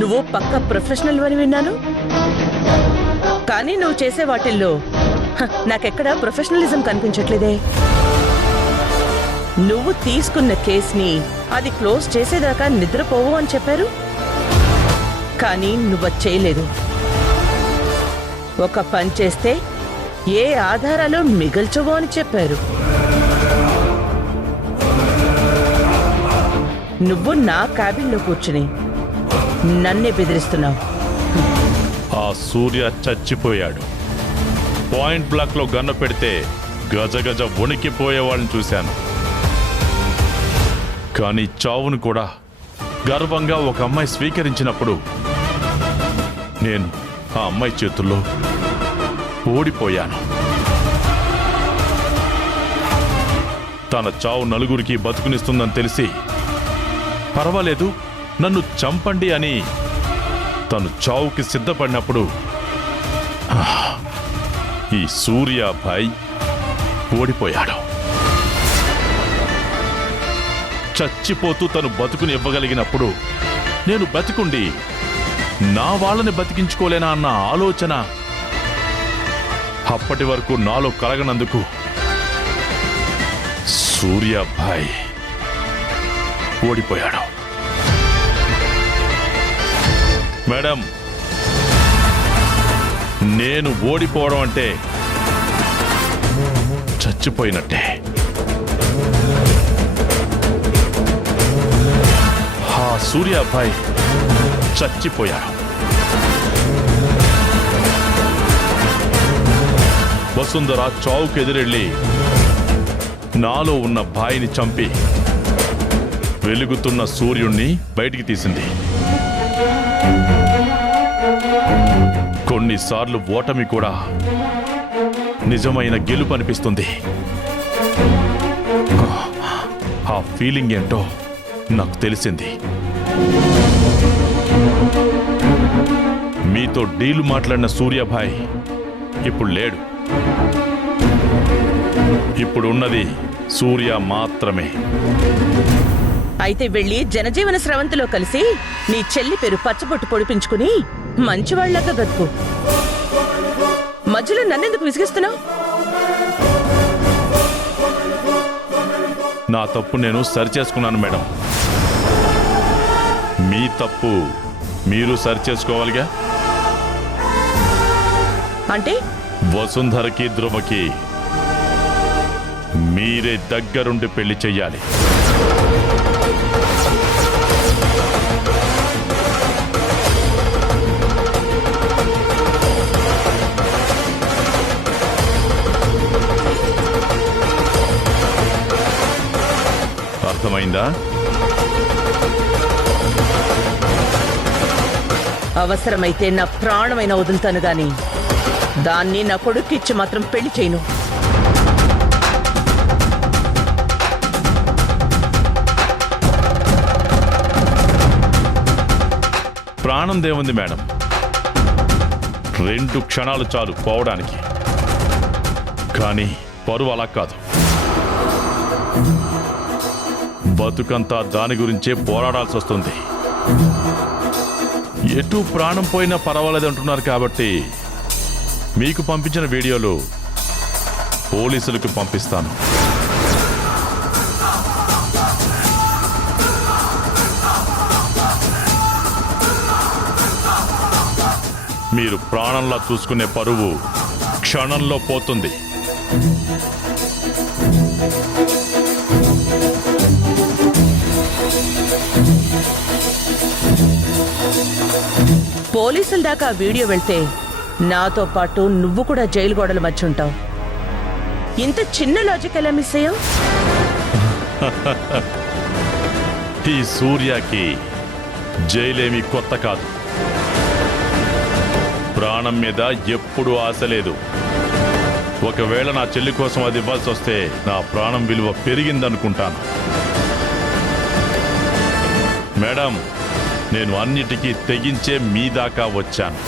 నువ్వు పక్క ప్రొఫెషనల్ అని విన్నాను, కానీ నువ్వు చేసే వాటిల్లో నాకెక్కడ ప్రొఫెషనలిజం కనిపించట్లేదే. నువ్వు తీసుకున్న కేసుని అది క్లోజ్ చేసేదాకా నిద్రపోవు అని చెప్పారు, కానీ నువ్వు చేయలేదు. ఒక పని చేస్తే ఏ ఆధారాలు మిగల్చవు అని చెప్పారు. నువ్వు నా క్యాబిన్లో కూర్చుని నన్నే బెదిరిస్తున్నావు. ఆ సూర్య చచ్చిపోయాడు. పాయింట్ బ్లాక్ లో గన్ను పెడితే గజగజ వణికిపోయే వాళ్ళని చూశాను. కానీ చావును కూడా గర్వంగా ఒక అమ్మాయి స్వీకరించినప్పుడు నేను ఆ అమ్మాయి చేతుల్లో ఓడిపోయాను. తన చావు నలుగురికి బతుకునిస్తుందని తెలిసి పర్వాలేదు నన్ను చంపండి అని తను చావుకి సిద్ధపడినప్పుడు ఈ సూర్యాభాయ్ ఓడిపోయాడు. చచ్చిపోతూ తను బతుకుని ఇవ్వగలిగినప్పుడు నేను బతికుండి నా వాళ్ళని బతికించుకోలేనా అన్న ఆలోచన అప్పటి వరకు నాలో కలగనందుకు సూర్యాభాయ్ ఓడిపోయాడు. మేడం, నేను ఓడిపోవడం అంటే చచ్చిపోయినట్టే. ఆ సూర్యాభాయ్ చచ్చిపోయాడు. వసుంధర చావుకు ఎదురెళ్ళి నాలో ఉన్న భాయిని చంపి వెలుగుతున్న సూర్యుణ్ణి బయటికి తీసింది. కొన్నిసార్లు ఓటమి కూడా నిజమైన గెలుపు అనిపిస్తుంది. ఆ ఫీలింగ్ ఏంటో నాకు తెలిసింది. మీతో డీలు మాట్లాడిన సూర్యాభాయ్ ఇప్పుడు లేడు. ఇప్పుడు ఉన్నది సూర్య మాత్రమే. అయితే వెళ్ళి జనజీవన స్రవంతిలో కలిసి నీ చెల్లి పేరు పచ్చబొట్టు పొడిపించుకుని మంచివాళ్లాగా బతుకు. మధ్యలో నన్నెందుకు విసిగిస్తున్నావు? నా తప్పు నేను సరిచేసుకున్నాను మేడం. మీ తప్పు మీరు సరిచేసుకోవాలిగా. అంటే వసుంధరకి ధ్రువకి మీరే దగ్గరుండి పెళ్లి చెయ్యాలి. అర్థమైందా? అవసరమైతే నా ప్రాణమైన వదులుతాను గాని దాన్ని నా కొడుక్కిచ్చి మాత్రం పెళ్లి చేయను. ప్రాణం దేవుంది మేడం, 2 క్షణాలు చాలు పోవడానికి. కానీ పరువు అలా కాదు. బతుకంతా దాని గురించే పోరాడాల్సి వస్తుంది. ఎటు ప్రాణం పోయినా పర్వాలేదంటున్నారు కాబట్టి మీకు పంపించిన వీడియోలు పోలీసులకు పంపిస్తాను. మీరు ప్రాణంలా చూసుకునే పరువు క్షణంలో పోతుంది. పోలీసుల దాకా ఆ వీడియో వెళ్తే నాతో పాటు నువ్వు కూడా జైలు గోడల మధ్య ఉంటావు. ఇంత చిన్న లాజిక్ ఎలా మిస్ అయ్యావు? ఈ సూర్యకి జైలేమి కొత్త కాదు. ప్రాణం మీద ఎప్పుడూ ఆశ లేదు. ఒకవేళ నా చెల్లి కోసం అది ఇవ్వాల్సి వస్తే నా ప్రాణం విలువ పెరిగిందనుకుంటాను. మేడం, నేను అన్నిటికీ తెగించే మీ దాకా వచ్చాను.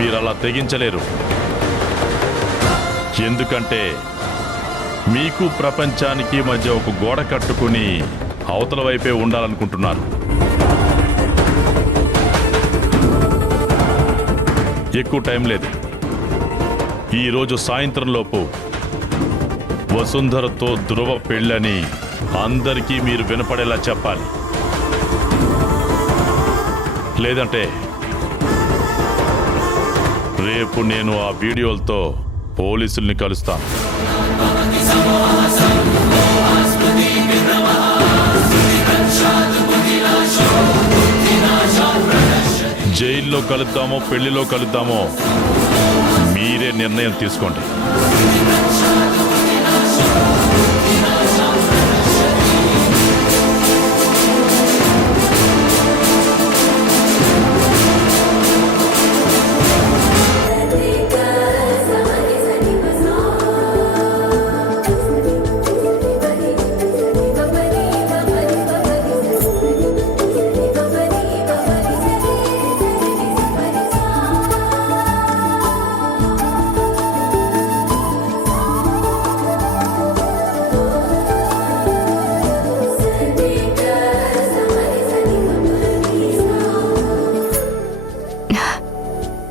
మీరు అలా తెగించలేరు. ఎందుకంటే మీకు ప్రపంచానికి మధ్య ఒక గోడ కట్టుకుని అవతల వైపే ఉండాలనుకుంటున్నారు. ఎక్కువ టైం లేదు. ఈరోజు సాయంత్రంలోపు వసుంధరతో ధ్రువ పెళ్ళని అందరికీ మీరు వినపడేలా చెప్పాలి. లేదంటే రేపు నేను ఆ వీడియోలతో పోలీసుల్ని కలుస్తాను. జైల్లో కలుద్దామో పెళ్లిలో కలుద్దామో మీరే నిర్ణయం తీసుకోండి.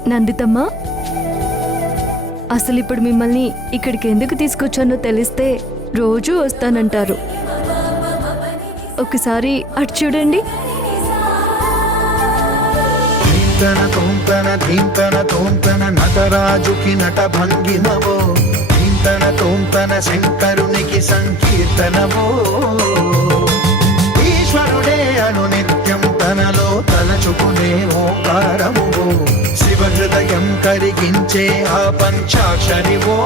నందితమ్మా, అసలు ఇప్పుడు మిమ్మల్ని ఇక్కడికి ఎందుకు తీసుకొచ్చానో తెలిస్తే రోజూ వస్తానంటారు. ఒకసారి అటు చూడండి. తోంతన నటరాజుకి నట భంగిమవో, తోంతన శంకరునికి సంకీర్తనవో. ఈశ్వరుడే అను నిత్యం తనలో తలచుకునే ఓంకారమువో, శివ హృదయం కరిగించే ఆ పంచాక్షరివో.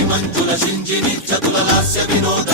మంజుల సింజిని చతుల లాస్య వినోద